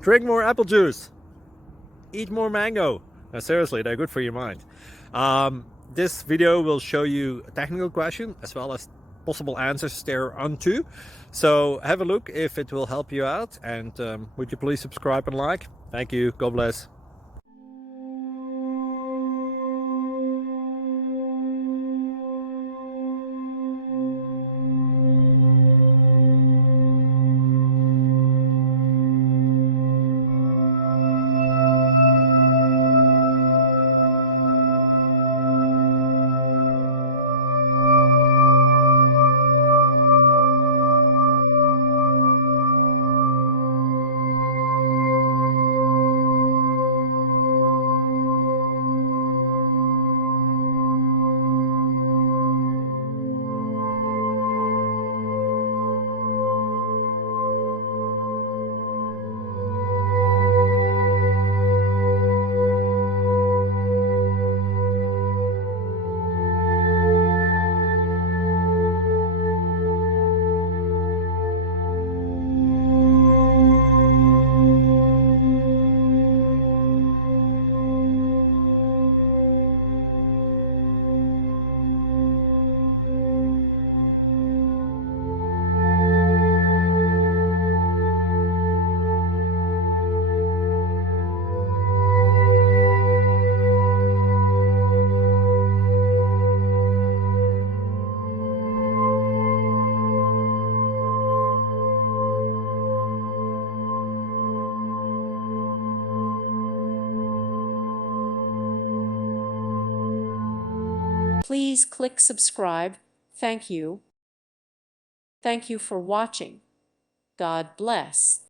Drink more apple juice. Eat more mango. Now, seriously, they're good for your mind. This video will show you a technical question as well as possible answers thereunto. So have a look if it will help you out, and would you please subscribe and like? Thank you. God bless. Please click subscribe. Thank you. Thank you for watching. God bless.